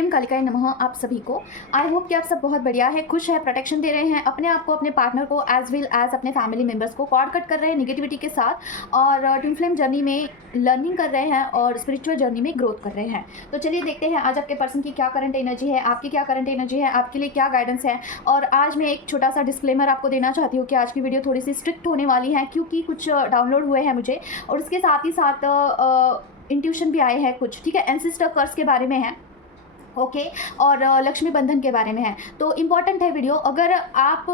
प्रेम कालिकाय नमः आप सभी को। आई होप कि आप सब बहुत बढ़िया है, खुश है, प्रोटेक्शन दे रहे हैं अपने आप को, अपने पार्टनर को, एज वेल एज अपने फैमिली मेम्बर्स को कॉर्ड कट कर रहे हैं निगेटिविटी के साथ और ट्विन फ्लेम जर्नी में लर्निंग कर रहे हैं और स्पिरिचुअल जर्नी में ग्रोथ कर रहे हैं। तो चलिए देखते हैं आज आपके पर्सन की क्या करंट एनर्जी है, आपकी क्या करंट एनर्जी है, आपके लिए क्या गाइडेंस है। और आज मैं एक छोटा सा डिस्क्लेमर आपको देना चाहती हूँ कि आज की वीडियो थोड़ी सी स्ट्रिक्ट होने वाली है क्योंकि कुछ डाउनलोड हुए हैं मुझे और उसके साथ ही साथ इंट्यूशन भी आए हैं कुछ, ठीक है। एंसेस्टर कर्स के बारे में है, ओके और लक्ष्मी बंधन के बारे में है। तो इम्पॉर्टेंट है वीडियो, अगर आप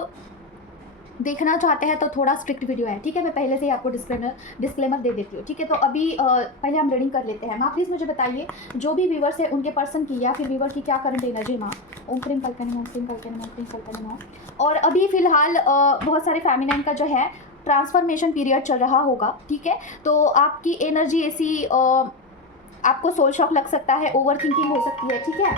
देखना चाहते हैं तो थोड़ा स्ट्रिक्ट वीडियो है, ठीक है। मैं पहले से ही आपको डिस्क्लेमर दे देती हूँ, ठीक है। तो अभी पहले हम रीडिंग कर लेते हैं। माँ प्लीज़ मुझे बताइए जो भी व्यूवर्स है उनके पर्सन की या फिर व्यूवर की क्या करंट एनर्जी। माँ ओम क्रीम कल्पना, ओम क्रीम कल्पना, ओम क्रीम कल्पना। और अभी फ़िलहाल बहुत सारे फेमिनाइन का जो है ट्रांसफॉर्मेशन पीरियड चल रहा होगा, ठीक है। तो आपकी एनर्जी ऐसी आपको सोल शॉक लग सकता है, ओवर थिंकिंग हो सकती है, ठीक है।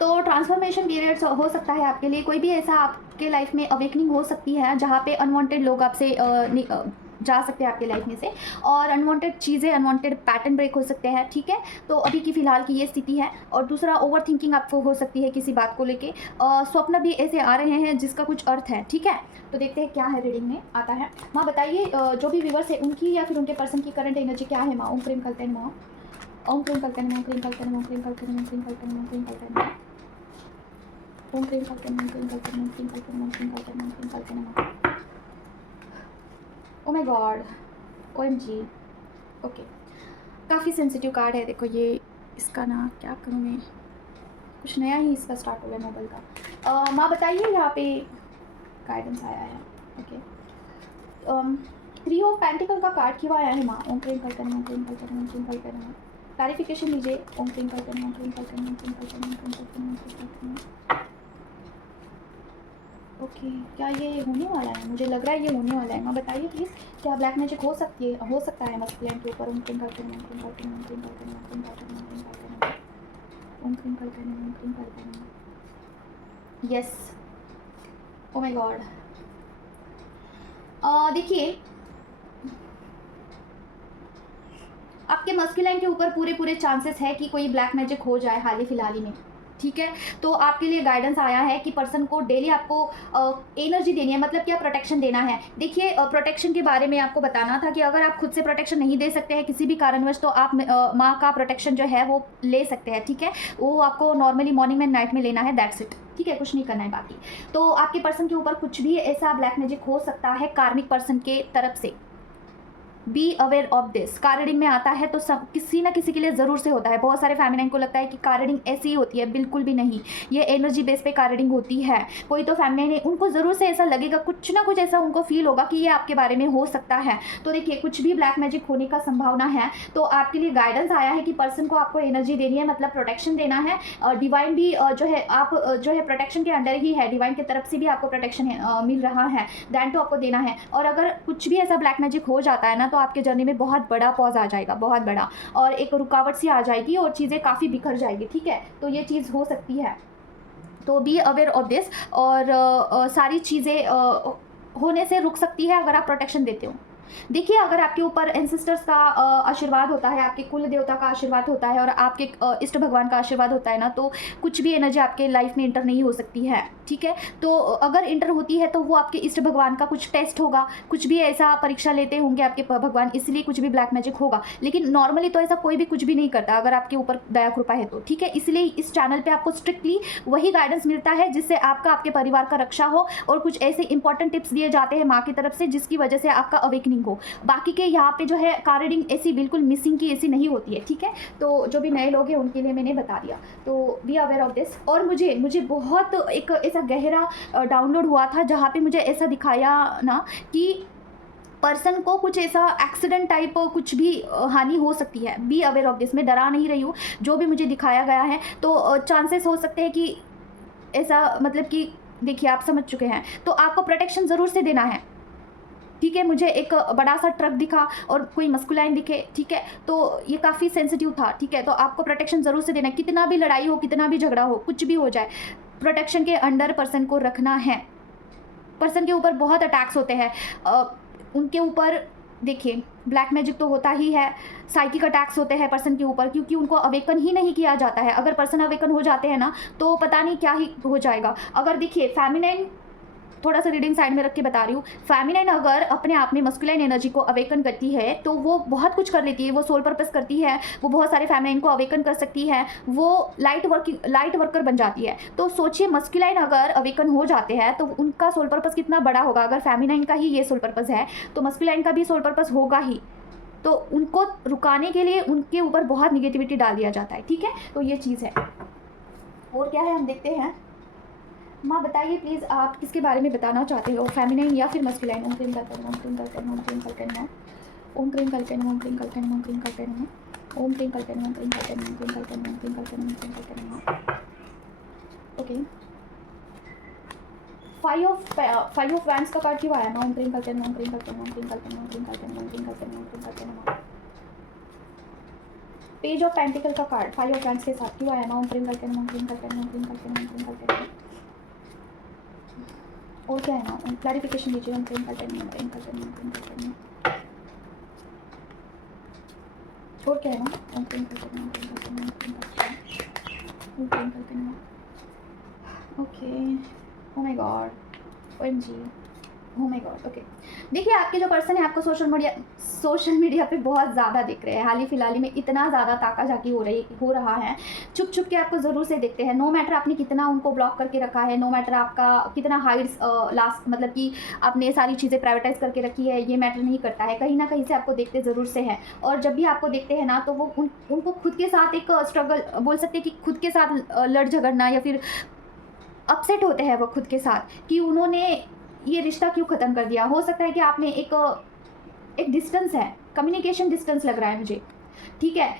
तो ट्रांसफॉर्मेशन पीरियड्स हो सकता है आपके लिए, कोई भी ऐसा आपके लाइफ में अवेकनिंग हो सकती है जहाँ पे अनवांटेड लोग आपसे जा सकते हैं आपके लाइफ में से, और अनवांटेड चीज़ें, अनवांटेड पैटर्न ब्रेक हो सकते हैं, ठीक है। तो अभी की फ़िलहाल की ये स्थिति है। और दूसरा, ओवर थिंकिंग आपको हो सकती है किसी बात को लेके, स्वप्न भी ऐसे आ रहे हैं जिसका कुछ अर्थ है, ठीक है। तो देखते हैं क्या है रीडिंग में आता है। माँ बताइए जो भी व्यूवर्स है उनकी या फिर उनके पर्सन की करंट एनर्जी क्या है। माँ ओम क्रीम कल्पना, माँ ओम क्रीम कल्पना, ओम क्रीम कल्पना, ओम क्रीम कल्पना, ओम क्रीम कल्पना, ओम क्रीम कल्पना, ओम क्रीम कल्पना, ओम क्रीम कल्पना, ओम क्रीम कल्पना, ओम क्रीम कल्पना, ओम क्रीम कल्पना। Oh my God, OMG, okay. काफ़ी सेंसिटिव कार्ड है, देखो ये, इसका ना क्या करूँ मैं, कुछ नया ही इसका स्टार्ट हो गया मोबाइल का। माँ बताइए यहाँ पे गाइडेंस आया है, ओके। 3 ऑफ पेंटिकल का कार्ड क्यों आया है। माँ ओम क्रीम कल्पना, ओम क्रीम कल्पना, ओम क्रीम कल्पना। क्लैरिफिकेशन लीजिए। ओम क्रीम कल्पना, ओम क्रीम कल्पना, ओम क्रीम कल्पना, ओम क्रीम कल्पना, ओम क्रीम कल्पना। ओके, क्या ये होने वाला है? मुझे लग रहा है ये होने वाला है। माँ बताइए प्लीज़, क्या ब्लैक मैजिक हो सकती है, हो सकता है मस्कुलिन के ऊपर। ओम क्रीम कल्पना, ओम क्रीम कल्पना, ओम क्रीम कल्पना, ओम क्रीम कल्पना, ओम क्रीम कल्पना, ओम क्रीम कल्पना, ओम क्रीम कल्पना। Yes, oh my God. देखिए, आपके मस्कुलिन के ऊपर पूरे चांसेस है कि कोई ब्लैक मैजिक हो जाए हाल ही फिलहाल ही में, ठीक है। तो आपके लिए गाइडेंस आया है कि पर्सन को डेली आपको एनर्जी देनी है, मतलब क्या प्रोटेक्शन देना है। देखिए प्रोटेक्शन के बारे में आपको बताना था कि अगर आप खुद से प्रोटेक्शन नहीं दे सकते हैं किसी भी कारणवश, तो आप माँ का प्रोटेक्शन जो है वो ले सकते हैं, ठीक है। वो आपको नॉर्मली मॉर्निंग में, नाइट में लेना है, दैट्स इट, ठीक है, कुछ नहीं करना है बाकी। तो आपके पर्सन के ऊपर कुछ भी ऐसा ब्लैक मैजिक हो सकता है कार्मिक पर्सन के तरफ से। Be aware of this. Car reading में आता है तो सब किसी ना किसी के लिए ज़रूर से होता है। बहुत सारे फेमिनाइन को लगता है कि कार रीडिंग ऐसी ही होती है, बिल्कुल भी नहीं। ये एनर्जी बेस पे कार रीडिंग होती है। कोई तो फेमिनाइन है, उनको ज़रूर से ऐसा लगेगा, कुछ ना कुछ ऐसा उनको फील होगा कि ये आपके बारे में हो सकता है। तो देखिए, कुछ भी ब्लैक मैजिक होने का संभावना है। तो आपके लिए गाइडेंस आया है कि पर्सन को आपको एनर्जी देनी है, मतलब प्रोटेक्शन देना है। डिवाइन भी जो है, आप जो है प्रोटेक्शन के अंडर ही है, डिवाइन की तरफ से भी आपको प्रोटेक्शन मिल रहा है, दैन तो आपको देना है। और अगर कुछ भी ऐसा ब्लैक मैजिक हो जाता है ना, तो आपके जर्नी में बहुत बड़ा पॉज आ जाएगा, बहुत बड़ा, और एक रुकावट सी आ जाएगी और चीज़ें काफ़ी बिखर जाएगी, ठीक है। तो ये चीज़ हो सकती है, तो बी अवेयर ऑफ दिस। और सारी चीज़ें होने से रुक सकती है अगर आप प्रोटेक्शन देते हो। देखिए, अगर आपके ऊपर एंसेस्टर्स का आशीर्वाद होता है, आपके कुल देवता का आशीर्वाद होता है और आपके इष्ट भगवान का आशीर्वाद होता है ना, तो कुछ भी एनर्जी आपके लाइफ में इंटर नहीं हो सकती है, ठीक है। तो अगर इंटर होती है तो वो आपके इष्ट भगवान का कुछ टेस्ट होगा, कुछ भी ऐसा परीक्षा लेते होंगे आपके भगवान, इसलिए कुछ भी ब्लैक मैजिक होगा। लेकिन नॉर्मली तो ऐसा कोई भी कुछ भी नहीं करता अगर आपके ऊपर दया कृपा है तो, ठीक है। इसलिए इस चैनल पर आपको स्ट्रिक्टली वही गाइडेंस मिलता है जिससे आपका, आपके परिवार का रक्षा हो, और कुछ ऐसे इंपॉर्टेंट टिप्स दिए जाते हैं माँ की तरफ से जिसकी वजह से आपका अवेकनिंग हो। बाकी के यहाँ पे जो है कार रीडिंग ऐसी बिल्कुल मिसिंग की ऐसी नहीं होती है, ठीक है। तो जो भी नए लोग हैं उनके लिए मैंने बता दिया, तो बी अवेयर ऑफ दिस। और मुझे बहुत एक ऐसा गहरा डाउनलोड हुआ था जहाँ पे मुझे ऐसा दिखाया ना कि पर्सन को कुछ ऐसा एक्सीडेंट टाइप कुछ भी हानि हो सकती है। Be aware of this. मैं डरा नहीं रही हूँ, जो भी मुझे दिखाया गया है। तो चांसेस हो सकते हैं कि ऐसा, मतलब कि देखिए आप समझ चुके हैं, तो आपको प्रोटेक्शन ज़रूर से देना है, ठीक है। मुझे एक बड़ा सा ट्रक दिखा और कोई मस्कुलाइन दिखे, ठीक है, तो ये काफ़ी सेंसिटिव था, ठीक है। तो आपको प्रोटेक्शन ज़रूर से देना है, कितना भी लड़ाई हो, कितना भी झगड़ा हो, कुछ भी हो जाए, प्रोटेक्शन के अंडर पर्सन को रखना है। पर्सन के ऊपर बहुत अटैक्स होते हैं, उनके ऊपर देखिए ब्लैक मैजिक तो होता ही है, साइकिक अटैक्स होते हैं पर्सन के ऊपर, क्योंकि उनको अवेकन ही नहीं किया जाता है। अगर पर्सन अवेकन हो जाते हैं ना तो पता नहीं क्या ही हो जाएगा। अगर देखिए फेमिनाइन, थोड़ा सा रीडिंग साइड में रख के बता रही हूँ, फेमिनाइन अगर अपने आप में मस्कुलाइन एनर्जी को अवेकन करती है तो वो बहुत कुछ कर लेती है, वो सोल पर्पस करती है, वो बहुत सारे फेमिनाइन को अवेकन कर सकती है, वो लाइट वर्कर बन जाती है। तो सोचिए मस्कुलाइन अगर अवेकन हो जाते हैं तो उनका सोल पर्पस कितना बड़ा होगा। अगर फेमिनाइन का ही ये सोल पर्पस है तो मस्कुलाइन का भी सोल पर्पस होगा ही। तो उनको रुकाने के लिए उनके ऊपर बहुत निगेटिविटी डाल दिया जाता है, ठीक है। तो ये चीज़ है। और क्या है हम देखते हैं। माँ बताइए प्लीज़, आप किसके बारे में बताना चाहते हो, फेमिनाइन या फिर मस्कुलाइन? ओम क्रीम कल्कन, ओम क्रीम कल्कन, ओम क्रीम कल्कन, ओम क्रीम कल्कन, ओम क्रीम कल्कन, ओम क्रीम कल्कन, ओम क्रीम कल्कन, ओम क्रीम कल्कन, ओम क्रीम कल्कन, ओम क्रीम कल्कन, ओम क्रीम कल्कन। ओके, फाइव ऑफ वैंड्स का कार्ड क्यों आया ना? ओम क्रीम कल्कन, ओम क्रीम कल्कन, ओम क्रीम कल्कन, ओम क्रीम कल्कन, ओम क्रीम कल्कन, ओम क्रीम कल्कन। पेज ऑफ पेंटिकल का कार्ड फाइव ऑफ वैंड्स के साथ क्यों आया ना? ओम क्रीम कल्कन, ओम क्रीम कल्कन, ओम क्रीम कल्कन, ओम क्रीम कल्कन। और क्या है ना? क्लैरिफिकेशन दीजिए। ओम क्रीम कल्कन, ओम क्रीम कल्कन, ओम क्रीम कल्कन। और क्या है ना? ओम क्रीम कल्कन, ओम क्रीम कल्कन, ओम क्रीम कल्कन, ओम क्रीम कल्कन। Okay, oh my God, OMG, oh my God. Okay, देखिए आपके जो पर्सन है आपको सोशल मीडिया पे बहुत ज़्यादा दिख रहे हैं। हाल ही फिलहाल में इतना ज़्यादा ताका झाकी हो रहा है, छुप छुप के आपको ज़रूर से देखते हैं। नो मैटर आपने कितना उनको ब्लॉक करके रखा है, नो मैटर आपका कितना हाइड्स लास्ट मतलब कि आपने सारी चीज़ें प्राइवेटाइज करके रखी है, ये मैटर नहीं करता है। कहीं ना कहीं से आपको देखते ज़रूर से हैं। और जब भी आपको देखते हैं ना तो वो उनको खुद के साथ एक स्ट्रगल बोल सकते हैं कि खुद के साथ लड़ झगड़ना या फिर अपसेट होते हैं वो खुद के साथ कि उन्होंने ये रिश्ता क्यों ख़त्म कर दिया। हो सकता है कि आपने एक डिस्टेंस है, कम्युनिकेशन डिस्टेंस लग रहा है मुझे, ठीक है।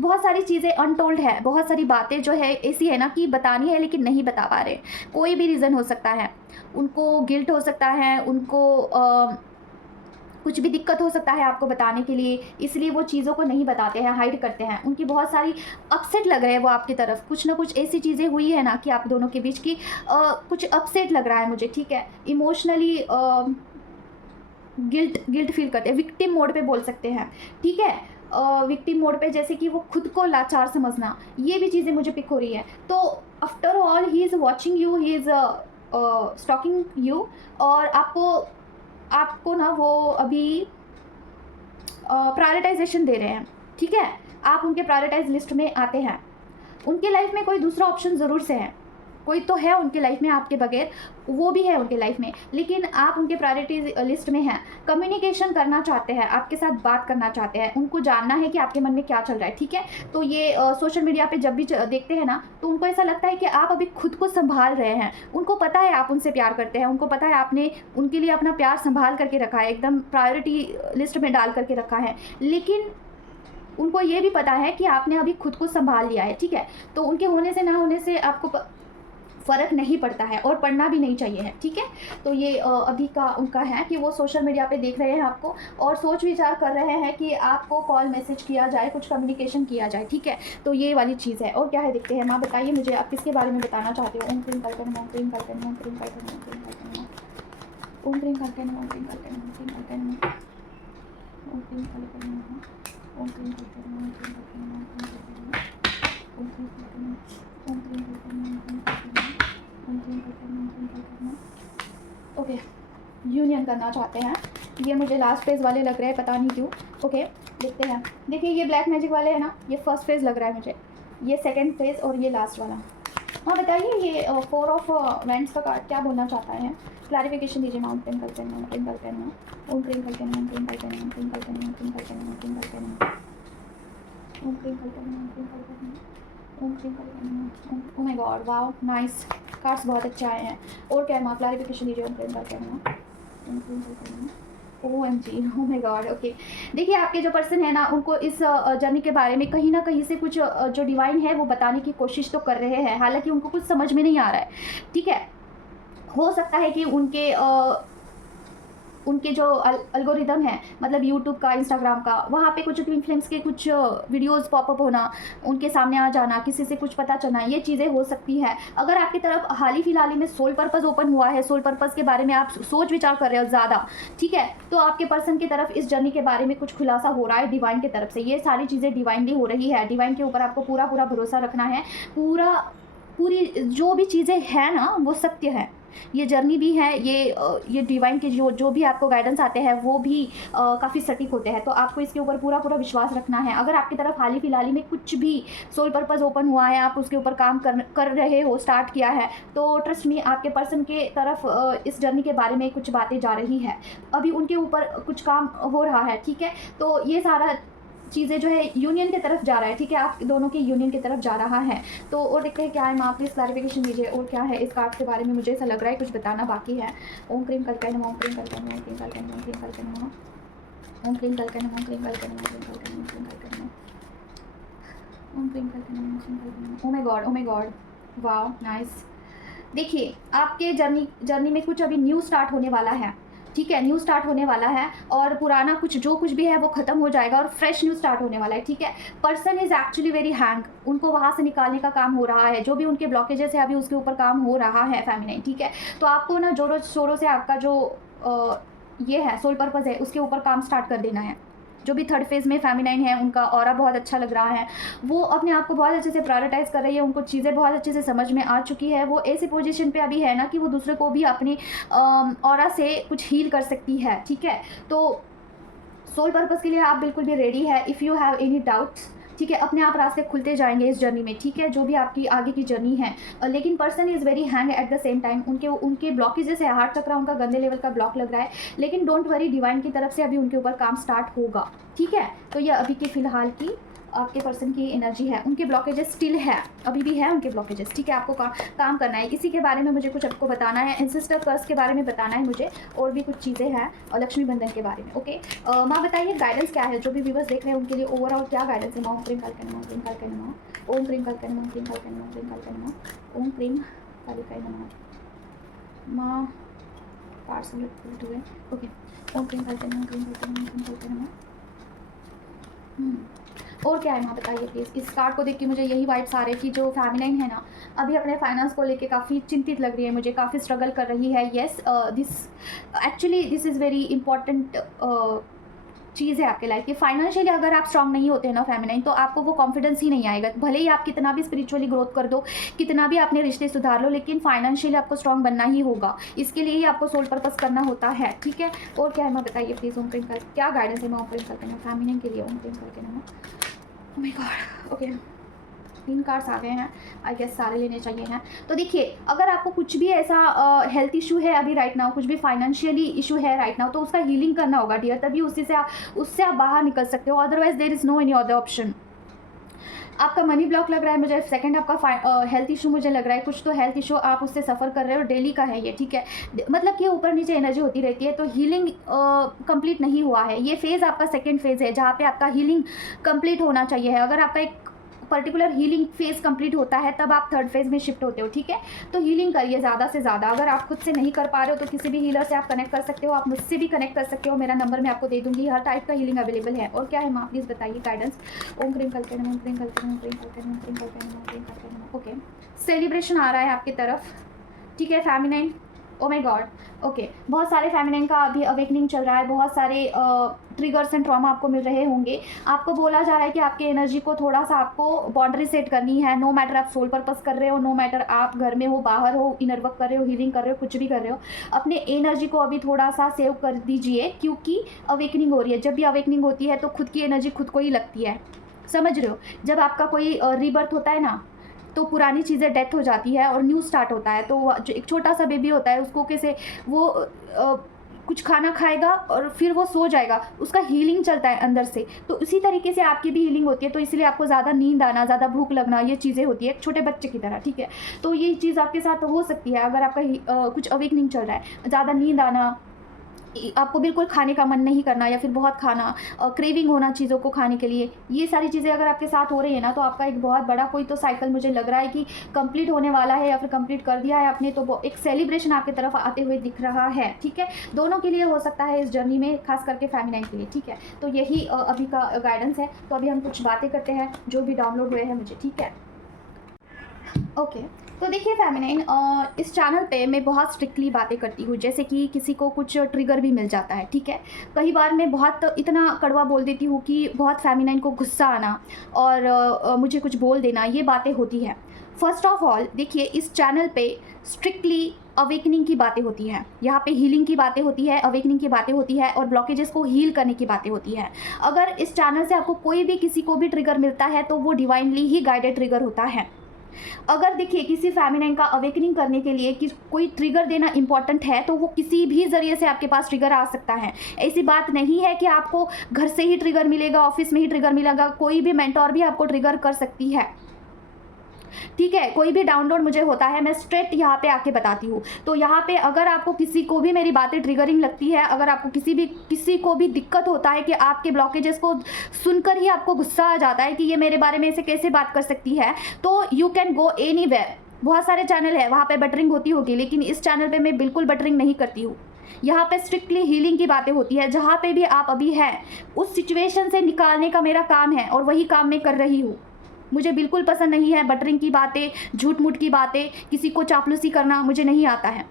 बहुत सारी चीज़ें अनटोल्ड है, बहुत सारी बातें जो है ऐसी है ना कि बतानी है लेकिन नहीं बता पा रहे। कोई भी रीज़न हो सकता है, उनको गिल्ट हो सकता है, उनको कुछ भी दिक्कत हो सकता है आपको बताने के लिए, इसलिए वो चीज़ों को नहीं बताते हैं, हाइड करते हैं। उनकी बहुत सारी अपसेट लग रहे हैं वो आपकी तरफ, कुछ ना कुछ ऐसी चीज़ें हुई है ना कि आप दोनों के बीच की कुछ अपसेट लग रहा है मुझे, ठीक है। इमोशनली गिल्ट फील करते हैं, विक्टिम मोड पे बोल सकते हैं, ठीक है। विक्टिम मोड पे जैसे कि वो खुद को लाचार समझना, ये भी चीज़ें मुझे पिक हो रही है। तो after all he is watching you, he is stalking you, और आपको ना वो अभी प्रायोरिटाइजेशन दे रहे हैं, ठीक है। आप उनके प्रायोरिटाइज लिस्ट में आते हैं। उनके लाइफ में कोई दूसरा ऑप्शन ज़रूर से है, कोई तो है उनके लाइफ में आपके बगैर, वो भी है उनके लाइफ में, लेकिन आप उनके प्रायोरिटीज लिस्ट में हैं। कम्युनिकेशन करना चाहते हैं, आपके साथ बात करना चाहते हैं, उनको जानना है कि आपके मन में क्या चल रहा है, ठीक है। तो ये सोशल मीडिया पे जब भी देखते हैं ना तो उनको ऐसा लगता है कि आप अभी खुद को संभाल रहे हैं। उनको पता है आप उनसे प्यार करते हैं, उनको पता है आपने उनके लिए अपना प्यार संभाल करके रखा है, एकदम प्रायोरिटी लिस्ट में डाल करके रखा है, लेकिन उनको ये भी पता है कि आपने अभी खुद को संभाल लिया है, ठीक है। तो उनके होने से ना होने से आपको फ़र्क नहीं पड़ता है और पढ़ना भी नहीं चाहिए है, ठीक है। तो ये अभी का उनका है कि वो सोशल मीडिया पे देख रहे हैं आपको और सोच विचार कर रहे हैं कि आपको कॉल मैसेज किया जाए, कुछ कम्युनिकेशन किया जाए, ठीक है। तो ये वाली चीज़ है। और क्या है देखते हैं। माँ बताइए मुझे, आप किसके बारे में बताना चाहते हो? ओम क्रीम कल्कन, ओम क्रीम कल्कन, ओम क्रीम कल्कन, ओम क्रीम कल्कन, ओम क्रीम कल्कन, ओम क्रीम कल्कन, ओम क्रीम कल्कन, ओम क्रीम कल्कन, ओम क्रीम कल्कन, ओम क्रीम कल्कन, ओम क्रीम कल्कन, ओम क्रीम कल्कन, ओम क्रीम कल्कन, ओम क्रीम कल्कन, ओम क्रीम कल्कन, ओम क्रीम कल्कन। ओके, यूनियन करना चाहते हैं। ये मुझे लास्ट फेज़ वाले लग रहे हैं, पता नहीं क्यों। ओके, देखते हैं। देखिए ये ब्लैक मैजिक वाले हैं ना, ये फर्स्ट फेज़ लग रहा है मुझे, ये सेकंड फेज़ और ये लास्ट वाला। हाँ बताइए, ये 4 ऑफ वैंड्स का कार्ड क्या बोलना चाहता है? क्लैरिफिकेशन दीजिए। ओम क्रीम कल्कन, ओम क्रीम कल्कन, ओम क्रीम कल्कन, ओम क्रीम कल्कन, ओम क्रीम कल्कन, ओम क्रीम कल्कन, ओम क्रीम कल्कन, ओम क्रीम कल्कन, ओम क्रीम कल्कन, ओम क्रीम कल्कन। Oh my God, wow nice, cards बहुत अच्छे आए हैं। और क्या है? क्लैरिफिकेशन दीजिए। ओम क्रीम कल्कन, ओम क्रीम कल्कन, OMG, oh my God, okay. देखिए आपके जो पर्सन है ना, उनको इस जर्नी के बारे में कहीं ना कहीं से कुछ जो डिवाइन है वो बताने की कोशिश तो कर रहे हैं, हालांकि उनको कुछ समझ में नहीं आ रहा है, ठीक है। हो सकता है कि उनके जो एल्गोरिदम है, मतलब यूट्यूब का, इंस्टाग्राम का, वहाँ पे कुछ ट्विन फ्लेम्स के कुछ वीडियोस पॉपअप होना, उनके सामने आ जाना, किसी से कुछ पता चलना, ये चीज़ें हो सकती है। अगर आपकी तरफ हाल ही फिलहाल में सोल पर्पस ओपन हुआ है, सोल पर्पस के बारे में आप सोच विचार कर रहे हो ज़्यादा, ठीक है, तो आपके पर्सन की तरफ इस जर्नी के बारे में कुछ खुलासा हो रहा है डिवाइन की तरफ से। ये सारी चीज़ें डिवाइनली हो रही है। डिवाइन के ऊपर आपको पूरा पूरा भरोसा रखना है। पूरी जो भी चीज़ें हैं ना, वो सत्य है। ये जर्नी भी है, ये डिवाइन के जो भी आपको गाइडेंस आते हैं वो भी काफ़ी सटीक होते हैं। तो आपको इसके ऊपर पूरा पूरा विश्वास रखना है। अगर आपकी तरफ हाल ही फिलहाल में कुछ भी सोल पर्पस ओपन हुआ है, आप उसके ऊपर काम कर रहे हो, स्टार्ट किया है, तो ट्रस्ट मी, आपके पर्सन के तरफ इस जर्नी के बारे में कुछ बातें जा रही है। अभी उनके ऊपर कुछ काम हो रहा है, ठीक है। तो ये सारा चीज़ें जो है यूनियन की तरफ जा रहा है, ठीक है, आप दोनों के यूनियन की तरफ जा रहा है। तो और देखते हैं क्या है, माँ प्लीज़ क्लैरिफिकेशन दीजिए और क्या है इस कार्ड के बारे में। मुझे ऐसा लग रहा है कुछ बताना बाकी है। ओम क्रीम कलकन नमः, ओम क्रीम कलकन नमः, ओम क्रीम कलकन नमः, ओम क्रीम कलकन नमः, ओम क्रीम कलकन नमः, ओम क्रीम कलकन नमः, ओम क्रीम कलकन नमः, ओम क्रीम कलकन नमः, ओम क्रीम कलकन नमः, ओम क्रीम कलकन नमः। ओ my God, O my God, wow nice. देखिए, आपके जर्नी में कुछ अभी न्यू स्टार्ट होने वाला है, ठीक है, न्यू स्टार्ट होने वाला है और पुराना जो कुछ भी है वो ख़त्म हो जाएगा और फ्रेश न्यू स्टार्ट होने वाला है, ठीक है। Person is actually very hang, उनको वहाँ से निकालने का काम हो रहा है। जो भी उनके ब्लॉकेजेस है अभी उसके ऊपर काम हो रहा है फेमिनाइन, ठीक है। तो आपको ना जोरों शोरों से आपका जो ये है सोल पर्पस है उसके ऊपर काम स्टार्ट कर देना है। जो भी थर्ड फेज़ में फेमिनाइन है उनका ऑरा बहुत अच्छा लग रहा है, वो अपने आप को बहुत अच्छे से प्रायोरिटाइज़ कर रही है, उनको चीज़ें बहुत अच्छे से समझ में आ चुकी है। वो ऐसी पोजीशन पे अभी है ना कि वो दूसरे को भी अपनी ऑरा से कुछ हील कर सकती है, ठीक है। तो सोल पर्पस के लिए आप बिल्कुल भी रेडी है। If you have any doubts, ठीक है, अपने आप रास्ते खुलते जाएंगे इस जर्नी में, ठीक है, जो भी आपकी आगे की जर्नी है। लेकिन person is very hang at the same time, उनके ब्लॉकेजेस है, हार्ट चक्रा उनका गंदे लेवल का ब्लॉक लग रहा है। लेकिन डोंट वरी, डिवाइन की तरफ से अभी उनके ऊपर काम स्टार्ट होगा, ठीक है। तो ये अभी के फ़िलहाल की आपके पर्सन की एनर्जी है। उनके ब्लॉकेजेस स्टिल है, अभी भी है उनके ब्लॉकेजेस, ठीक है। आपको काम करना है। इसी के बारे में मुझे कुछ आपको बताना है, एंसेस्टर कर्स के बारे में बताना है मुझे, और भी कुछ चीज़ें हैं, और लक्ष्मी बंधन के बारे में। ओके माँ, बताइए गाइडेंस क्या है, जो भी व्यूअर्स देख रहे हैं उनके लिए ओवरऑल क्या गाइडेंस है। ओम क्रीम कलकन नमः, ओम क्रीम कलकन नमः, ओम क्रीम कलकन नमः, ओम क्रीम कलकन नमः, ओम क्रीम कलकन नमः, ओम क्रीम कालिकाय नमः। माँ पार्सल हुए, ओके। ओम क्रीम कलकन नमः, ओम क्रीम कलकन नमः, ओम क्रीम कलकन नमः। और क्या है माँ, बताइए प्लीज़। इस कार्ड को देख के मुझे यही वाइब्स आ रहे हैं कि जो फेमिनाइन है ना, अभी अपने फाइनेंस को लेके काफ़ी चिंतित लग रही है मुझे, काफ़ी स्ट्रगल कर रही है। Yes, this is very important चीज़ है आपके लाइफ की। फाइनेंशियली अगर आप स्ट्रांग नहीं होते हैं ना फेमिनाइन, तो आपको वो कॉन्फिडेंस ही नहीं आएगा। भले ही आप कितना भी स्पिरिचुअली ग्रोथ कर दो, कितना भी अपने रिश्ते सुधार लो, लेकिन फाइनेंशियली आपको स्ट्रांग बनना ही होगा। इसके लिए ही आपको सोल पर्पस करना होता है, ठीक है। और क्या है माँ, बताइए प्लीज़। ओम प्रेम कर क्या गाइडेंस है माँ, ओम प्रेम करते हैं फेमिनाइन के लिए। ओम प्रेम करके ना, oh my God, okay 3 cards आ गए हैं, आई गेस सारे लेने चाहिए हैं। तो देखिए, अगर आपको कुछ भी ऐसा हेल्थ इशू है अभी राइट नाउ, कुछ भी फाइनेंशियली इशू है राइट नाउ, तो उसका हीलिंग करना होगा डियर, तभी उससे आप बाहर निकल सकते हो। Otherwise there is no any other option. आपका मनी ब्लॉक लग रहा है मुझे, सेकंड आपका हेल्थ इशू मुझे लग रहा है, कुछ तो हेल्थ इशू आप उससे सफ़र कर रहे हो, डेली का है ये, ठीक है। मतलब कि ऊपर नीचे एनर्जी होती रहती है, तो हीलिंग कंप्लीट नहीं हुआ है। ये फेज़ आपका सेकंड फेज़ है, जहाँ पे आपका हीलिंग कंप्लीट होना चाहिए है। अगर आपका एक पर्टिकुलर हीलिंग फेज़ कंप्लीट होता है तब आप थर्ड फेज़ में शिफ्ट होते हो, ठीक है। तो हीलिंग करिए ज़्यादा से ज़्यादा। अगर आप खुद से नहीं कर पा रहे हो तो किसी भी हीलर से आप कनेक्ट कर सकते हो, आप मुझसे भी कनेक्ट कर सकते हो, मेरा नंबर मैं आपको दे दूँगी। हर टाइप का हीलिंग अवेलेबल है। और क्या है माँ, प्लीज़ बताइए गाइडेंस। ओम क्रीम कलकन नमः, ओम क्रीम कलकन नमः, ओम क्रीम कलकन नमः, ओम क्रीम कलकन नमः, ओम क्रीम कलकन नमः। ओके, सेलिब्रेशन आ रहा है आपकी तरफ, ठीक है feminine. O my God, okay, बहुत सारे फेमिनाइन का अभी अवेकनिंग चल रहा है, बहुत सारे ट्रिगर्स एंड ट्रॉमा आपको मिल रहे होंगे। आपको बोला जा रहा है कि आपके एनर्जी को थोड़ा सा आपको बाउंड्री सेट करनी है। नो मैटर आप सोल पर्पस कर रहे हो, नो मैटर आप घर में हो, बाहर हो, इनर वर्क कर रहे हो, हीलिंग कर रहे हो, कुछ भी कर रहे हो, अपने एनर्जी को अभी थोड़ा सा सेव कर दीजिए, क्योंकि अवेकनिंग हो रही है। जब भी अवेकनिंग होती है तो खुद की एनर्जी खुद को ही लगती है, समझ रहे हो। जब आपका कोई रीबर्थ होता है ना, तो पुरानी चीज़ें डेथ हो जाती है और न्यू स्टार्ट होता है। तो जो एक छोटा सा बेबी होता है, उसको कैसे वो कुछ खाना खाएगा और फिर वो सो जाएगा, उसका हीलिंग चलता है अंदर से। तो उसी तरीके से आपकी भी हीलिंग होती है। तो इसलिए आपको ज़्यादा नींद आना, ज़्यादा भूख लगना, ये चीज़ें होती है एक छोटे बच्चे की तरह, ठीक है। तो ये चीज़ आपके साथ हो सकती है अगर आपका कुछ अवेकनिंग चल रहा है, ज़्यादा नींद आना, आपको बिल्कुल खाने का मन नहीं करना या फिर बहुत खाना, क्रेविंग होना चीज़ों को खाने के लिए, ये सारी चीज़ें अगर आपके साथ हो रही है ना, तो आपका एक बहुत बड़ा कोई तो साइकिल मुझे लग रहा है कि कंप्लीट होने वाला है या फिर कंप्लीट कर दिया है आपने, तो वो एक सेलिब्रेशन आपकी तरफ आते हुए दिख रहा है। ठीक है, दोनों के लिए हो सकता है इस जर्नी में, खास करके फेमिनाइन के लिए। ठीक है, तो यही अभी का गाइडेंस है। तो अभी हम कुछ बातें करते हैं जो भी डाउनलोड हुए हैं मुझे। ठीक है, ओके। तो देखिए फेमिनाइन, इस चैनल पे मैं बहुत स्ट्रिक्टली बातें करती हूँ, जैसे कि किसी को कुछ ट्रिगर भी मिल जाता है। ठीक है, कई बार मैं बहुत इतना कड़वा बोल देती हूँ कि बहुत फेमिनाइन को गुस्सा आना और मुझे कुछ बोल देना, ये बातें होती हैं। फर्स्ट ऑफ ऑल देखिए, इस चैनल पे स्ट्रिक्टली अवेकनिंग की बातें होती हैं, यहाँ पे हीलिंग की बातें होती है, अवेकनिंग की बातें होती है और ब्लॉकेजेस को हील करने की बातें होती है। अगर इस चैनल से आपको कोई भी किसी को भी ट्रिगर मिलता है तो वो डिवाइनली ही गाइडेड ट्रिगर होता है। अगर देखिए किसी फेमिनाइन का अवेकनिंग करने के लिए कि कोई ट्रिगर देना इंपॉर्टेंट है, तो वो किसी भी ज़रिए से आपके पास ट्रिगर आ सकता है। ऐसी बात नहीं है कि आपको घर से ही ट्रिगर मिलेगा, ऑफिस में ही ट्रिगर मिलेगा, कोई भी मेंटोर भी आपको ट्रिगर कर सकती है। ठीक है, कोई भी डाउनलोड मुझे होता है, मैं स्ट्रेट यहाँ पे आके बताती हूँ। तो यहाँ पे अगर आपको किसी को भी मेरी बातें ट्रिगरिंग लगती है, अगर आपको किसी को भी दिक्कत होता है कि आपके ब्लॉकेजेस को सुनकर ही आपको गुस्सा आ जाता है कि ये मेरे बारे में ऐसे कैसे बात कर सकती है, तो यू कैन गो एनीवेयर। बहुत सारे चैनल है, वहाँ पे बटरिंग होती होगी, लेकिन इस चैनल पे मैं बिल्कुल बटरिंग नहीं करती हूँ। यहाँ पे स्ट्रिक्टली हीलिंग की बातें होती है। जहाँ पे भी आप अभी हैं, उस सिचुएशन से निकालने का मेरा काम है और वही काम मैं कर रही हूँ। मुझे बिल्कुल पसंद नहीं है बटरिंग की बातें, झूठ मूठ की बातें, किसी को चापलूसी करना मुझे नहीं आता है।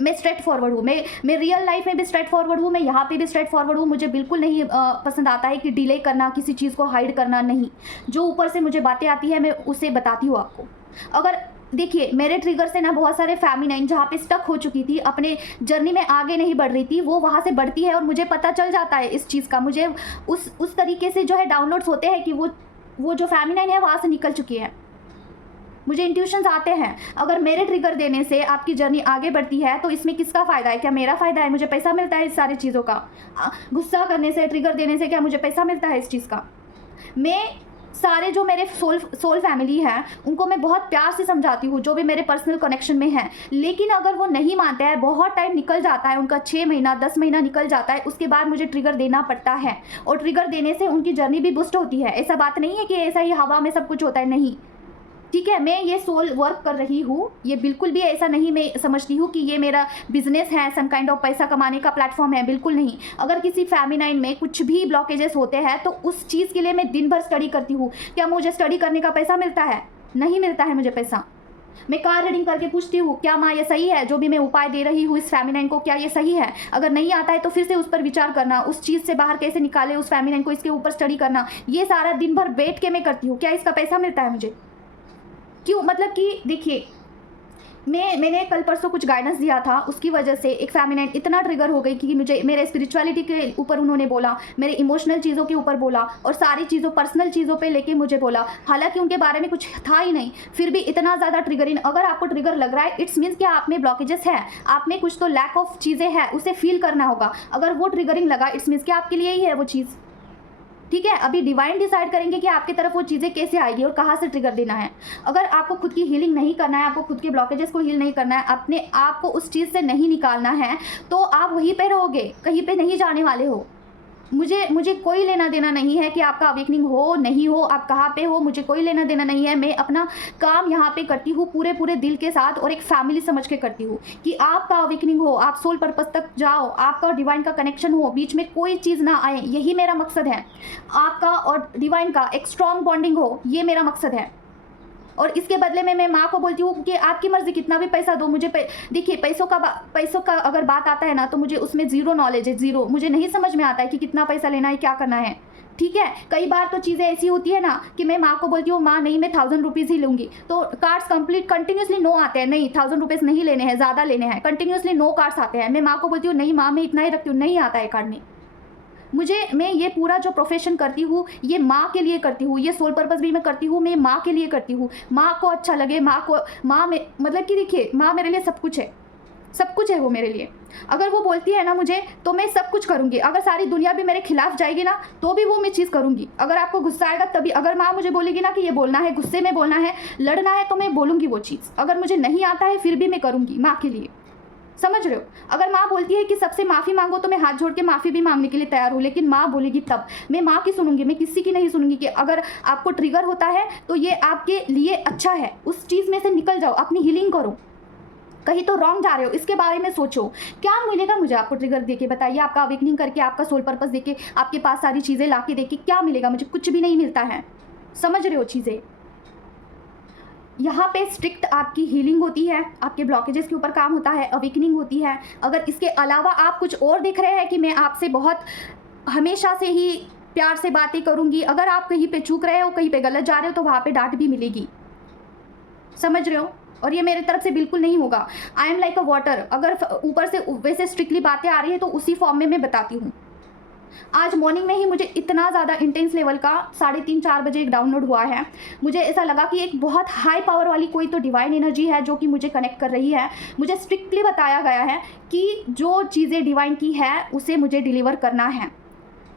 मैं स्ट्रेट फॉरवर्ड हूँ, मैं रियल लाइफ में भी स्ट्रेट फॉरवर्ड हूँ, मैं यहाँ पे भी स्ट्रेट फॉरवर्ड हूँ। मुझे बिल्कुल नहीं पसंद आता है कि डिले करना, किसी चीज़ को हाइड करना, नहीं। जो ऊपर से मुझे बातें आती है मैं उसे बताती हूँ आपको। अगर देखिए मेरे ट्रिगर से ना बहुत सारे फेमिनाइन जहाँ पे स्टक हो चुकी थी, अपने जर्नी में आगे नहीं बढ़ रही थी, वो वहाँ से बढ़ती है और मुझे पता चल जाता है इस चीज़ का। मुझे उस तरीके से जो है डाउनलोड्स होते हैं कि वो जो फेमिनाइन है वहाँ से निकल चुकी है। मुझे इंट्यूशंस आते हैं। अगर मेरे ट्रिगर देने से आपकी जर्नी आगे बढ़ती है तो इसमें किसका फ़ायदा है? क्या मेरा फ़ायदा है? मुझे पैसा मिलता है इस सारी चीज़ों का? गुस्सा करने से, ट्रिगर देने से क्या मुझे पैसा मिलता है इस चीज़ का? मैं सारे जो मेरे सोल फैमिली हैं उनको मैं बहुत प्यार से समझाती हूँ, जो भी मेरे पर्सनल कनेक्शन में हैं। लेकिन अगर वो नहीं मानते हैं, बहुत टाइम निकल जाता है उनका, 6 महीना 10 महीना निकल जाता है, उसके बाद मुझे ट्रिगर देना पड़ता है। और ट्रिगर देने से उनकी जर्नी भी बूस्ट होती है। ऐसा बात नहीं है कि ऐसा ही हवा में सब कुछ होता है, नहीं। ठीक है, मैं ये सोल वर्क कर रही हूँ, ये बिल्कुल भी ऐसा नहीं मैं समझती हूँ कि ये मेरा बिजनेस है, सम काइंड ऑफ पैसा कमाने का प्लेटफॉर्म है, बिल्कुल नहीं। अगर किसी फेमिनाइन में कुछ भी ब्लॉकेजेस होते हैं तो उस चीज़ के लिए मैं दिन भर स्टडी करती हूँ। क्या मुझे स्टडी करने का पैसा मिलता है? नहीं मिलता है मुझे पैसा। मैं कार रीडिंग करके पूछती हूँ, क्या माँ ये सही है जो भी मैं उपाय दे रही हूँ इस फेमिनाइन को, क्या ये सही है? अगर नहीं आता है तो फिर से उस पर विचार करना, उस चीज़ से बाहर कैसे निकाले उस फेमिनाइन को, इसके ऊपर स्टडी करना, ये सारा दिन भर बैठ के मैं करती हूँ। क्या इसका पैसा मिलता है मुझे? क्यों? मतलब कि देखिए, मैंने कल परसों कुछ गाइडेंस दिया था, उसकी वजह से एक फेमिनाइन इतना ट्रिगर हो गई कि मुझे मेरे स्पिरिचुअलिटी के ऊपर उन्होंने बोला, मेरे इमोशनल चीज़ों के ऊपर बोला और सारी चीज़ों पर्सनल चीज़ों पे लेके मुझे बोला। हालांकि उनके बारे में कुछ था ही नहीं, फिर भी इतना ज़्यादा ट्रिगरिंग। अगर आपको ट्रिगर लग रहा है, इट्स मीन्स कि आप में ब्लॉकेजेस है, आप में कुछ तो लैक ऑफ चीज़ें हैं, उसे फील करना होगा। अगर वो ट्रिगरिंग लगा, इट्स मीन्स कि आपके लिए ही है वो चीज़। ठीक है, अभी डिवाइन डिसाइड करेंगे कि आपकी तरफ वो चीज़ें कैसे आएगी और कहाँ से ट्रिगर देना है। अगर आपको खुद की हीलिंग नहीं करना है, आपको खुद के ब्लॉकेजेस को हील नहीं करना है, अपने आप को उस चीज़ से नहीं निकालना है, तो आप वहीं पे रहोगे, कहीं पे नहीं जाने वाले हो। मुझे कोई लेना देना नहीं है कि आपका अवेकनिंग हो नहीं हो, आप कहाँ पे हो, मुझे कोई लेना देना नहीं है। मैं अपना काम यहाँ पे करती हूँ पूरे दिल के साथ और एक फैमिली समझ के करती हूँ कि आपका अवेकनिंग हो, आप सोल पर्पस तक जाओ, आपका डिवाइन का कनेक्शन हो, बीच में कोई चीज़ ना आए, यही मेरा मकसद है। आपका और डिवाइन का एक स्ट्रॉन्ग बॉन्डिंग हो, ये मेरा मकसद है। और इसके बदले में मैं माँ को बोलती हूँ कि आपकी मर्ज़ी, कितना भी पैसा दो मुझे। देखिए पैसों का अगर बात आता है ना, तो मुझे उसमें ज़ीरो नॉलेज है, ज़ीरो। मुझे नहीं समझ में आता है कि कितना पैसा लेना है, क्या करना है। ठीक है, कई बार तो चीज़ें ऐसी होती है ना कि मैं माँ को बोलती हूँ, माँ नहीं मैं 1000 रुपीज़ ही लूँगी, तो कार्ड्स कंटिन्यूसली नो आते हैं, नहीं 1000 रुपीज़ नहीं लेने हैं, ज़्यादा लेने हैं, कंटिन्यूसली नो कार्ड्स आते हैं। मैं माँ को बोलती हूँ, नहीं माँ मैं इतना ही रखती हूँ, नहीं आता है कार्ड में। मैं ये पूरा जो प्रोफेशन करती हूँ ये माँ के लिए करती हूँ, ये सोल पर्पस भी मैं करती हूँ, मैं माँ के लिए करती हूँ। माँ को अच्छा लगे, माँ में मतलब कि देखिए, माँ मेरे लिए सब कुछ है, सब कुछ है वो मेरे लिए। अगर वो बोलती है ना मुझे, तो मैं सब कुछ करूँगी। अगर सारी दुनिया भी मेरे खिलाफ जाएगी ना, तो भी वो मैं चीज़ करूँगी। अगर आपको गुस्सा आएगा तभी, अगर माँ मुझे बोलेगी ना कि ये बोलना है, गुस्से में बोलना है, लड़ना है, तो मैं बोलूँगी वो चीज़। अगर मुझे नहीं आता है फिर भी मैं करूँगी माँ के लिए। समझ रहे हो? अगर माँ बोलती है कि सबसे माफ़ी मांगो तो मैं हाथ जोड़ के माफ़ी भी मांगने के लिए तैयार हूँ, लेकिन माँ बोलेगी तब मैं माँ की सुनूंगी, मैं किसी की नहीं सुनूंगी। कि अगर आपको ट्रिगर होता है तो ये आपके लिए अच्छा है, उस चीज़ में से निकल जाओ, अपनी हीलिंग करो। कहीं तो रॉन्ग जा रहे हो, इसके बारे में सोचो। क्या मिलेगा मुझे आपको ट्रिगर देके? बताइए, आपका अवेकनिंग करके, आपका सोल पर्पस देके, आपके पास सारी चीज़ें ला के देके क्या मिलेगा मुझे? कुछ भी नहीं मिलता है। समझ रहे हो चीज़ें? यहाँ पे स्ट्रिक्ट आपकी हीलिंग होती है, आपके ब्लॉकेजेस के ऊपर काम होता है, अवेकनिंग होती है। अगर इसके अलावा आप कुछ और देख रहे हैं कि मैं आपसे बहुत हमेशा से ही प्यार से बातें करूँगी, अगर आप कहीं पे चूक रहे हो, कहीं पे गलत जा रहे हो, तो वहाँ पे डांट भी मिलेगी। समझ रहे हो? और ये मेरे तरफ से बिल्कुल नहीं होगा। I am like a water. अगर ऊपर से वैसे स्ट्रिक्टली बातें आ रही है तो उसी फॉर्म में मैं बताती हूँ। आज मॉर्निंग में ही मुझे इतना ज़्यादा इंटेंस लेवल का 3:30-4 बजे एक डाउनलोड हुआ है। मुझे ऐसा लगा कि एक बहुत हाई पावर वाली कोई तो डिवाइन एनर्जी है जो कि मुझे कनेक्ट कर रही है। मुझे स्ट्रिक्टली बताया गया है कि जो चीज़ें डिवाइन की है उसे मुझे डिलीवर करना है।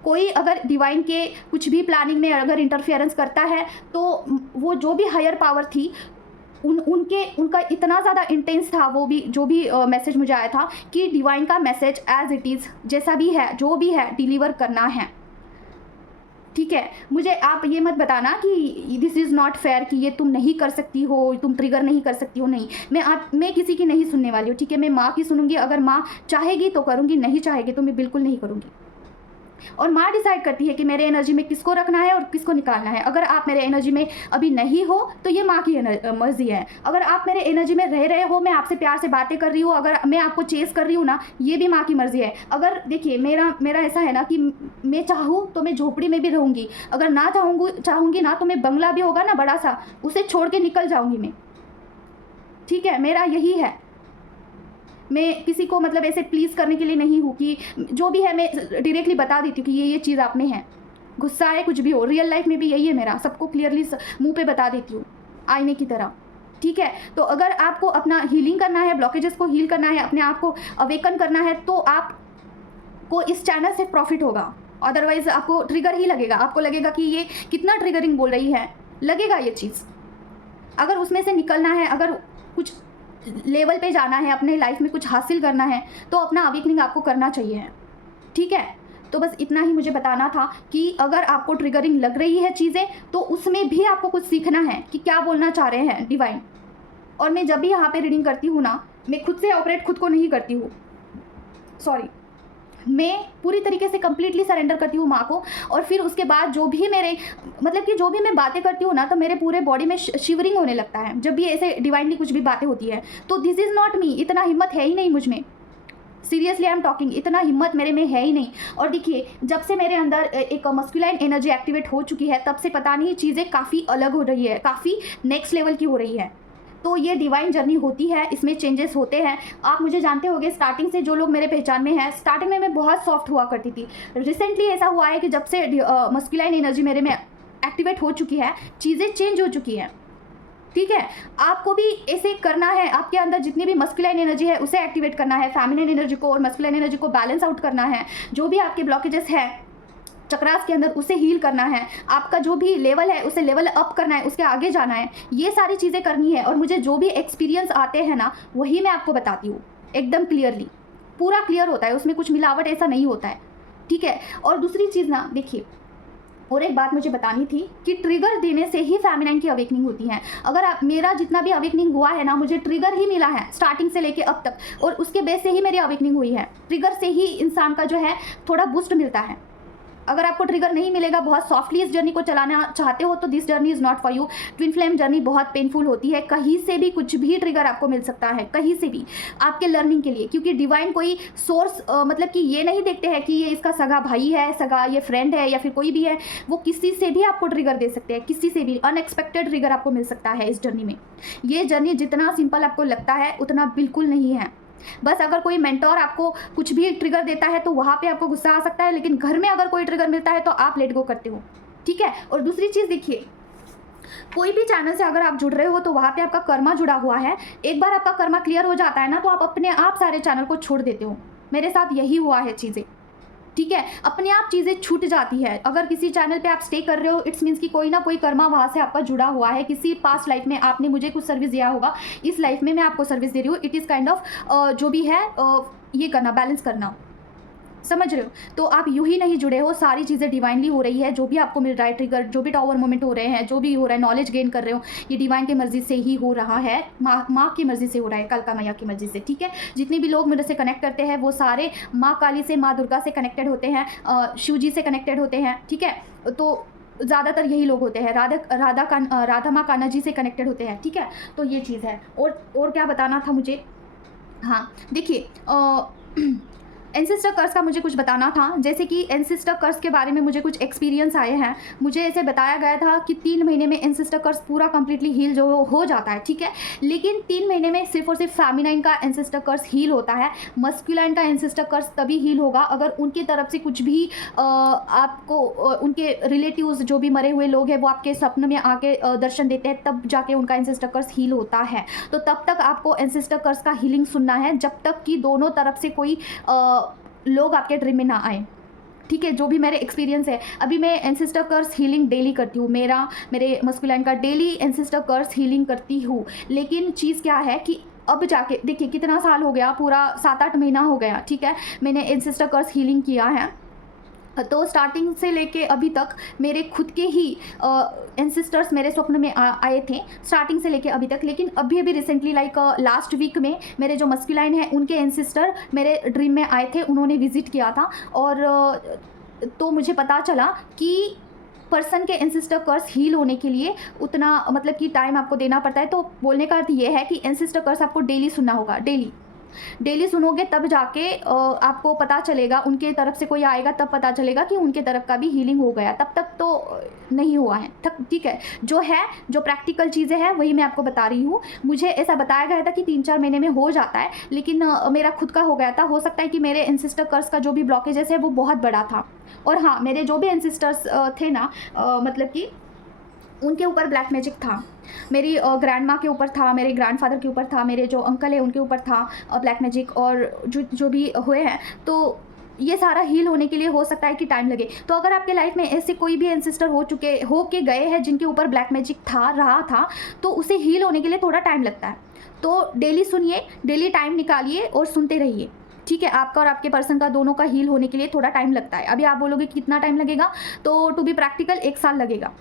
कोई अगर डिवाइन के कुछ भी प्लानिंग में अगर इंटरफेरेंस करता है तो वो जो भी हायर पावर थी उनका इतना ज़्यादा इंटेंस था, वो भी जो भी मैसेज मुझे आया था कि डिवाइन का मैसेज एज इट इज़ जैसा भी है, जो भी है, डिलीवर करना है। ठीक है? मुझे आप ये मत बताना कि दिस इज़ नॉट फेयर, कि ये तुम नहीं कर सकती हो, तुम ट्रिगर नहीं कर सकती हो। नहीं, मैं किसी की नहीं सुनने वाली हूँ। ठीक है? मैं माँ की सुनूंगी। अगर माँ चाहेगी तो करूँगी, नहीं चाहेगी तो मैं बिल्कुल नहीं करूँगी। और माँ डिसाइड करती है कि मेरे एनर्जी में किसको रखना है और किसको निकालना है। अगर आप मेरे एनर्जी में अभी नहीं हो तो ये माँ की मर्जी है। अगर आप मेरे एनर्जी में रह रहे हो, मैं आपसे प्यार से बातें कर रही हूँ, अगर मैं आपको चेस कर रही हूँ ना, ये भी माँ की मर्जी है। अगर देखिए, मेरा ऐसा है ना कि मैं चाहूँ तो मैं झोपड़ी में भी रहूँगी, अगर ना चाहूँगी ना तो मैं बंगला भी होगा ना बड़ा सा, उसे छोड़ के निकल जाऊँगी मैं। ठीक है? मेरा यही है। मैं किसी को मतलब ऐसे प्लीज़ करने के लिए नहीं हूँ कि जो भी है मैं डायरेक्टली बता देती हूँ कि ये चीज़ आप में है। गुस्सा है, कुछ भी हो, रियल लाइफ में भी यही है मेरा, सबको क्लियरली मुंह पे बता देती हूँ, आईने की तरह। ठीक है? तो अगर आपको अपना हीलिंग करना है, ब्लॉकेजेस को हील करना है, अपने आप को अवेकन करना है, तो आपको इस चैनल से प्रॉफिट होगा। अदरवाइज़ आपको ट्रिगर ही लगेगा, आपको लगेगा कि ये कितना ट्रिगरिंग बोल रही है, लगेगा ये चीज़। अगर उसमें से निकलना है, अगर कुछ लेवल पे जाना है, अपने लाइफ में कुछ हासिल करना है, तो अपना अवेकनिंग आपको करना चाहिए। ठीक है? तो बस इतना ही मुझे बताना था कि अगर आपको ट्रिगरिंग लग रही है चीज़ें, तो उसमें भी आपको कुछ सीखना है कि क्या बोलना चाह रहे हैं डिवाइन। और मैं जब भी यहाँ पे रीडिंग करती हूँ ना, मैं खुद से ऑपरेट खुद को नहीं करती हूँ, सॉरी, मैं पूरी तरीके से कंप्लीटली सरेंडर करती हूँ माँ को। और फिर उसके बाद जो भी मेरे मतलब कि जो भी मैं बातें करती हूँ ना, तो मेरे पूरे बॉडी में शिवरिंग होने लगता है जब भी ऐसे डिवाइनली कुछ भी बातें होती है। तो दिस इज़ नॉट मी, इतना हिम्मत है ही नहीं मुझ में। सीरियसली आई एम टॉकिंग, इतना हिम्मत मेरे में है ही नहीं। और देखिए, जब से मेरे अंदर एक मस्कुलाइन एनर्जी एक्टिवेट हो चुकी है, तब से पता नहीं चीज़ें काफ़ी अलग हो रही है, काफ़ी नेक्स्ट लेवल की हो रही है। तो ये डिवाइन जर्नी होती है, इसमें चेंजेस होते हैं। आप मुझे जानते होंगे, स्टार्टिंग से जो लोग मेरे पहचान में हैं, स्टार्टिंग में मैं बहुत सॉफ्ट हुआ करती थी। रिसेंटली ऐसा हुआ है कि जब से मस्कुलाइन एनर्जी मेरे में एक्टिवेट हो चुकी है, चीज़ें चेंज हो चुकी हैं। ठीक है? आपको भी ऐसे करना है, आपके अंदर जितनी भी मस्कुलाइन एनर्जी है उसे एक्टिवेट करना है, फेमिनिन एनर्जी को और मस्कुलाइन एनर्जी को बैलेंस आउट करना है। जो भी आपके ब्लॉकेजेस है चक्रास के अंदर, उसे हील करना है। आपका जो भी लेवल है उसे लेवल अप करना है, उसके आगे जाना है। ये सारी चीज़ें करनी है। और मुझे जो भी एक्सपीरियंस आते हैं ना, वही मैं आपको बताती हूँ, एकदम क्लियरली, पूरा क्लियर होता है, उसमें कुछ मिलावट ऐसा नहीं होता है। ठीक है? और दूसरी चीज़ ना, देखिए, और एक बात मुझे बतानी थी कि ट्रिगर देने से ही फेमिनाइन की अवेकनिंग होती है। अगर आप मेरा जितना भी अवेकनिंग हुआ है ना, मुझे ट्रिगर ही मिला है स्टार्टिंग से लेके अब तक, और उसके बेस से ही मेरी अवेकनिंग हुई है। ट्रिगर से ही इंसान का जो है थोड़ा बूस्ट मिलता है। अगर आपको ट्रिगर नहीं मिलेगा, बहुत सॉफ्टली इस जर्नी को चलाना चाहते हो, तो this journey is not for you. Twin flame journey बहुत पेनफुल होती है। कहीं से भी कुछ भी ट्रिगर आपको मिल सकता है, कहीं से भी, आपके लर्निंग के लिए। क्योंकि डिवाइन कोई सोर्स मतलब कि ये नहीं देखते हैं कि ये इसका सगा भाई है, सगा ये फ्रेंड है, या फिर कोई भी है। वो किसी से भी आपको ट्रिगर दे सकते हैं, किसी से भी अनएक्सपेक्टेड ट्रिगर आपको मिल सकता है इस जर्नी में। ये जर्नी जितना सिंपल आपको लगता है उतना बिल्कुल नहीं है। बस अगर कोई मेंटोर आपको कुछ भी ट्रिगर देता है तो वहाँ पे आपको गुस्सा आ सकता है, लेकिन घर में अगर कोई ट्रिगर मिलता है तो आप लेट गो करते हो। ठीक है? और दूसरी चीज़ देखिए, कोई भी चैनल से अगर आप जुड़ रहे हो तो वहाँ पे आपका कर्मा जुड़ा हुआ है। एक बार आपका कर्मा क्लियर हो जाता है ना, तो आप अपने आप सारे चैनल को छोड़ देते हो। मेरे साथ यही हुआ है चीज़ें। ठीक है, अपने आप चीज़ें छूट जाती है। अगर किसी चैनल पे आप स्टे कर रहे हो, इट्स मीन्स कि कोई ना कोई कर्मा वहाँ से आपका जुड़ा हुआ है। किसी पास्ट लाइफ में आपने मुझे कुछ सर्विस दिया होगा, इस लाइफ में मैं आपको सर्विस दे रही हूँ। इट इज़ काइंड ऑफ जो भी है ये करना, बैलेंस करना, समझ रहे हो? तो आप यूँ ही नहीं जुड़े हो, सारी चीज़ें डिवाइनली हो रही है। जो भी आपको मिल रहा है ट्रिगर, जो भी टावर मोमेंट हो रहे हैं, जो भी हो रहा है, नॉलेज गेन कर रहे हो, ये डिवाइन की मर्ज़ी से ही हो रहा है, माँ की मर्ज़ी से हो रहा है, कालका मैया की मर्ज़ी से, ठीक है? जितने भी लोग मेरे से कनेक्ट करते हैं वो सारे माँ काली से, माँ दुर्गा से कनेक्टेड होते हैं, शिव जी से कनेक्टेड होते हैं, ठीक है? तो ज़्यादातर यही लोग होते हैं, राधा माँ कान्हा जी से कनेक्टेड होते हैं, ठीक है? तो ये चीज़ है। और क्या बताना था मुझे? हाँ, देखिए एंसेस्टर कर्स का मुझे कुछ बताना था। जैसे कि एंसेस्टर कर्स के बारे में मुझे कुछ एक्सपीरियंस आए हैं। मुझे ऐसे बताया गया था कि 3 महीने में एंसेस्टर कर्स पूरा कंप्लीटली हील जो हो जाता है, ठीक है? लेकिन 3 महीने में सिर्फ और सिर्फ फेमिनाइन का एंसेस्टर कर्स हील होता है। मस्कुलाइन का एंसेस्टर कर्स तभी हील होगा अगर उनकी तरफ से कुछ भी आपको उनके रिलेटिव्स जो भी मरे हुए लोग हैं वो आपके स्वप्न में आके दर्शन देते हैं, तब जाके उनका एंसेस्टर कर्स हील होता है। तो तब तक आपको एंसेस्टर कर्स का हीलिंग सुनना है, जब तक कि दोनों तरफ से कोई लोग आपके ड्रीम में ना आए, ठीक है? जो भी मेरे एक्सपीरियंस है, अभी मैं एंसेस्टर कर्स हीलिंग डेली करती हूँ, मेरे मस्कुलाइन का डेली एंसेस्टर कर्स हीलिंग करती हूँ। लेकिन चीज़ क्या है कि अब जाके देखिए कितना साल हो गया, पूरा 7-8 महीना हो गया, ठीक है? मैंने एंसेस्टर कर्स हीलिंग किया है। तो स्टार्टिंग से लेके अभी तक मेरे खुद के ही एंसेस्टर्स मेरे स्वप्न में आए थे, स्टार्टिंग से लेके अभी तक। लेकिन अभी रिसेंटली लाइक लास्ट वीक में मेरे जो मस्कुलाइन है उनके एंसेस्टर मेरे ड्रीम में आए थे, उन्होंने विजिट किया था। और तो मुझे पता चला कि पर्सन के एंसेस्टर कर्स हील होने के लिए उतना मतलब कि टाइम आपको देना पड़ता है। तो बोलने का अर्थ ये है कि एंसेस्टर कर्स आपको डेली सुनना होगा, डेली सुनोगे तब जाके आपको पता चलेगा, उनके तरफ से कोई आएगा तब पता चलेगा कि उनके तरफ का भी हीलिंग हो गया। तब तक तो नहीं हुआ है, ठीक है? जो प्रैक्टिकल चीज़ें हैं वही मैं आपको बता रही हूँ। मुझे ऐसा बताया गया था कि 3-4 महीने में हो जाता है, लेकिन मेरा खुद का हो गया था। हो सकता है कि मेरे एंसेस्टर कर्स का जो भी ब्लॉकेजेस है वो बहुत बड़ा था। और हाँ, मेरे जो भी एंसेस्टर्स थे ना, मतलब कि उनके ऊपर ब्लैक मैजिक था। मेरी ग्रैंड माँ के ऊपर था, मेरे ग्रैंडफादर के ऊपर था, मेरे जो अंकल है उनके ऊपर था ब्लैक मैजिक, और जो भी हुए हैं। तो ये सारा हील होने के लिए हो सकता है कि टाइम लगे। तो अगर आपके लाइफ में ऐसे कोई भी एंसेस्टर हो के गए हैं जिनके ऊपर ब्लैक मैजिक रहा था, तो उसे हील होने के लिए थोड़ा टाइम लगता है। तो डेली सुनिए, डेली टाइम निकालिए और सुनते रहिए, ठीक है? आपका और आपके पर्सन का दोनों का हील होने के लिए थोड़ा टाइम लगता है। अभी आप बोलोगे कितना टाइम लगेगा, तो टू बी प्रैक्टिकल 1 साल लगेगा।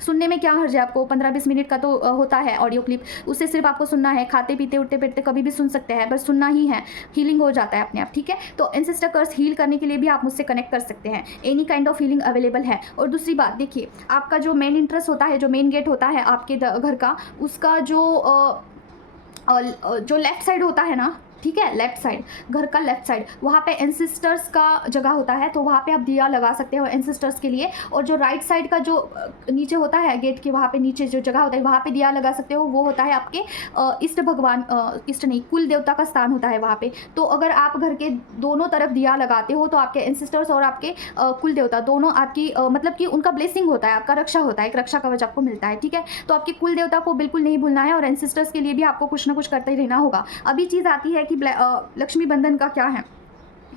सुनने में क्या हर्ज है, आपको 15-20 मिनट का तो होता है ऑडियो क्लिप, उससे सिर्फ आपको सुनना है। खाते पीते उठते बैठते कभी भी सुन सकते हैं, बस सुनना ही है, हीलिंग हो जाता है अपने आप, ठीक है? तो एंसेस्टर कर्स हील करने के लिए भी आप मुझसे कनेक्ट कर सकते हैं, any kind of healing available है। और दूसरी बात देखिए, आपका जो मेन इंटरेस्ट होता है, जो मेन गेट होता है आपके घर का, उसका जो लेफ्ट साइड होता है ना, ठीक है? लेफ्ट साइड, घर का लेफ्ट साइड, वहाँ पे एंसेस्टर्स का जगह होता है, तो वहाँ पे आप दिया लगा सकते हो एंसेस्टर्स के लिए। और जो राइट साइड का जो नीचे होता है गेट के, वहाँ पे नीचे जो जगह होता है वहाँ पे दिया लगा सकते हो, वो होता है आपके इष्ट भगवान, इष्ट नहीं, कुल देवता का स्थान होता है वहाँ पे। तो अगर आप घर के दोनों तरफ दिया लगाते हो तो आपके एंसेस्टर्स और आपके कुल देवता दोनों आपकी मतलब कि उनका ब्लेसिंग होता है, आपका रक्षा होता है, एक रक्षा कवच आपको मिलता है, ठीक है? तो आपके कुल देवता को बिल्कुल नहीं भूलना है, और एंसेस्टर्स के लिए भी आपको कुछ ना कुछ करते ही रहना होगा। अभी चीज़ आती है कि लक्ष्मी बंधन का क्या है,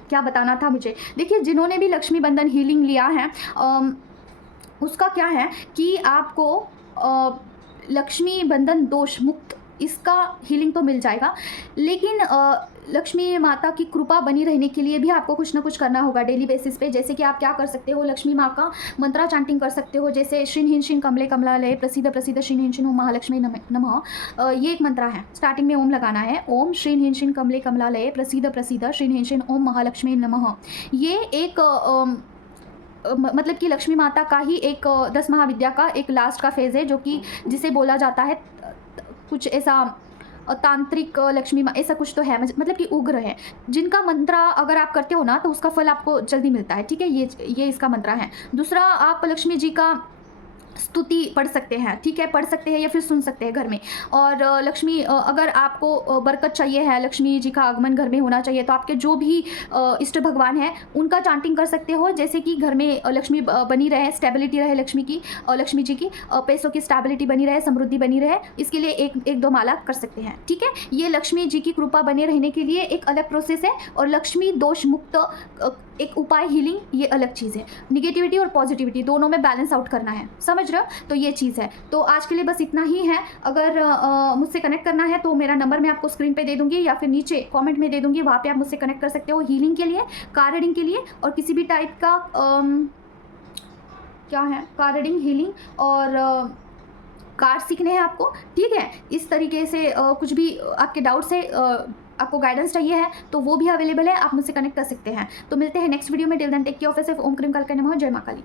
क्या बताना था मुझे? देखिए, जिन्होंने भी लक्ष्मी बंधन हीलिंग लिया है उसका क्या है कि आपको लक्ष्मी बंधन दोष मुक्त इसका हीलिंग तो मिल जाएगा। लेकिन लक्ष्मी माता की कृपा बनी रहने के लिए भी आपको कुछ ना कुछ करना होगा डेली बेसिस पे। जैसे कि आप क्या कर सकते हो, लक्ष्मी माँ का मंत्रा चैंटिंग कर सकते हो, जैसे श्रीं ह्रीं श्रीं कमले कमलालये प्रसीद प्रसीद श्रीं ह्रीं श्रीं ओम महालक्ष्मी नमः। ये एक मंत्रा है, स्टार्टिंग में ओम लगाना है, ओम श्रीं ह्रीं श्रीं कमले कमलालये प्रसीद प्रसीद श्रीं ह्रीं श्रीं ओम महालक्ष्मी नमः। ये एक मतलब कि लक्ष्मी माता का ही एक 10 महाविद्या का एक लास्ट का फेज़ है, जो कि जिसे बोला जाता है कुछ ऐसा तांत्रिक लक्ष्मी माँ, ऐसा कुछ तो है, मतलब कि उग्र है, जिनका मंत्रा अगर आप करते हो ना तो उसका फल आपको जल्दी मिलता है, ठीक है? ये इसका मंत्रा है। दूसरा, आप लक्ष्मी जी का स्तुति पढ़ सकते हैं, ठीक है? पढ़ सकते हैं या फिर सुन सकते हैं घर में। और लक्ष्मी, अगर आपको बरकत चाहिए है, लक्ष्मी जी का आगमन घर में होना चाहिए, तो आपके जो भी इष्ट भगवान हैं उनका चांटिंग कर सकते हो, जैसे कि घर में लक्ष्मी बनी रहे, स्टेबिलिटी रहे लक्ष्मी जी की, पैसों की स्टेबिलिटी बनी रहे, समृद्धि बनी रहे, इसके लिए एक दो माला कर सकते हैं, ठीक है? ये लक्ष्मी जी की कृपा बने रहने के लिए एक अलग प्रोसेस है। और लक्ष्मी दोष मुक्त एक उपाय हीलिंग ये अलग चीज़ है। निगेटिविटी और पॉजिटिविटी दोनों में बैलेंस आउट करना है, समझ रहे हो? तो ये चीज़ है। तो आज के लिए बस इतना ही है। अगर मुझसे कनेक्ट करना है तो मेरा नंबर मैं आपको स्क्रीन पे दे दूँगी या फिर नीचे कमेंट में दे दूँगी, वहाँ पे आप मुझसे कनेक्ट कर सकते हो हीलिंग के लिए, कार रीडिंग के लिए और किसी भी टाइप का क्या है, कार रीडिंग, हीलिंग और कार्ड सीखने हैं आपको, ठीक है? इस तरीके से कुछ भी आपके डाउट्स है, आपको गाइडेंस चाहिए है तो वो भी अवेलेबल है, आप मुझसे कनेक्ट कर सकते हैं। तो मिलते हैं नेक्स्ट वीडियो में। Till then take care of yourself. ओम क्रीम काल का नमः। जय मां काली।